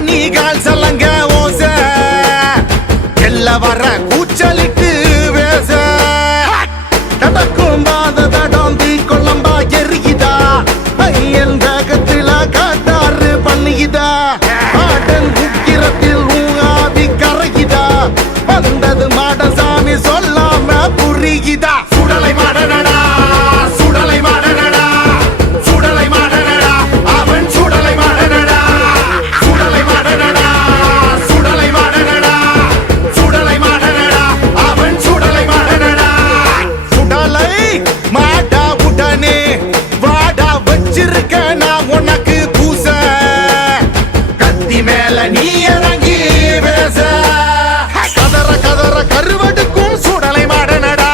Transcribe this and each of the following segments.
நீகால் சலங்க ஓச எல்ல வர கூச்சலிட்டு வேச தடக்கும் பாத தடம் தீ கொள்ளம்பா எரியுதா ஐயன் வேகத்தில காட்டாறு பண்ணியுதா ஆட்டன் உக்கிரத்தில் ஊதி கரையுதா வந்தது மாடசாமி சொல்லாம புரியுதா சுடலை மாடனடா சுடலை மாடனடா சுடலை மாடனடா அவன் சுடலை மாடனடா சுடலை மாடனடா சுடலை மாடனடா சுடலை மாடனடா அவன் சுடலை மாடனடா சுடலை மாடா உடனே வாடா வச்சிருக்க நான் உனக்கு பூச கத்தி மேல நீ இறங்கி பேச கதற கதற கருவடுக்கும் சுடலை மாடனடா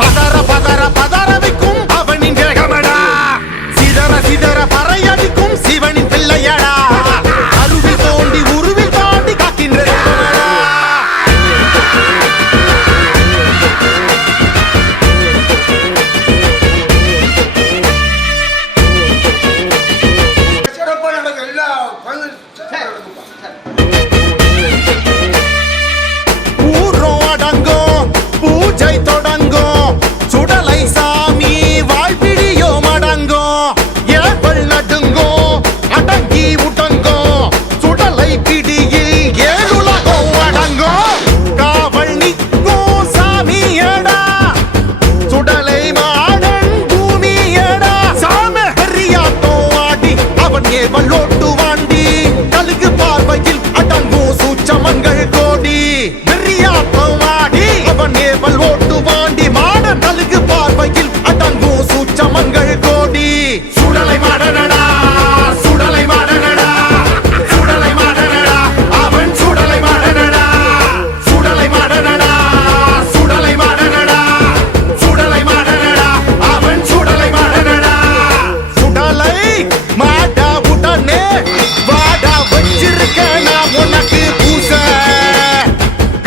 பதற பதற பதற வைக்கும் அவனின் வேகமடா சிதற சிதற பறையடிக்கும் சிவனின் பிள்ளையடா அருவில் தோண்டி உருவில் தாண்டி காக்கின்ற ஊரும் அடங்கும் பூஜை தொடங்கும் சுடலை சாமி வாழ்பிடியோ மடங்கும் ஏவல் நடுங்கும் அடங்கி உடங்கும் சுடலை பிடியில் ஏழுலகம் அடங்கும் காவல் நிற்கும் சாமியடா சுடலை மாடன் பூமியடா சாமி ஹரியாட்டம் ஆடி அவன் ஏவல் ஓட்டு வாண்டி கழுகு பார்வையில் அடங்கும் சூச்சமங்கள் கோடி வெறியாட்டம் ஆடி அவன் ஏவல் ஓட்டு வாண்டி மாடன் கழுகு பார்வையில் அடங்கும் சூச்சமங்கள் கோடி சுடலை மாடனடா சுடலை மாடனடா சுடலை மாடனடா அவன் சுடலை மாடனடா சுடலை மாடனடா சுடலை மாடனடா சுடலை மாடனடா அவன் சுடலை மாடனடா சுடலை மாடா உடனே வாடா வச்சிருக்க நான் உனக்கு பூச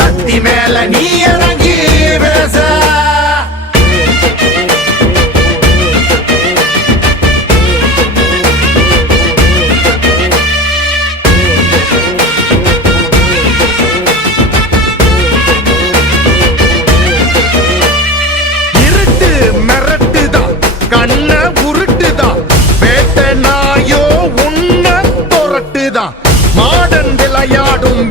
கத்தி மேல நீ இறங்கி பேச இருட்டு மிரட்டுதான் கண்ண உருட்டுதான் வேட்ட நாயோ உன்ன புரட்டுதான் மாடன் விளையாடும்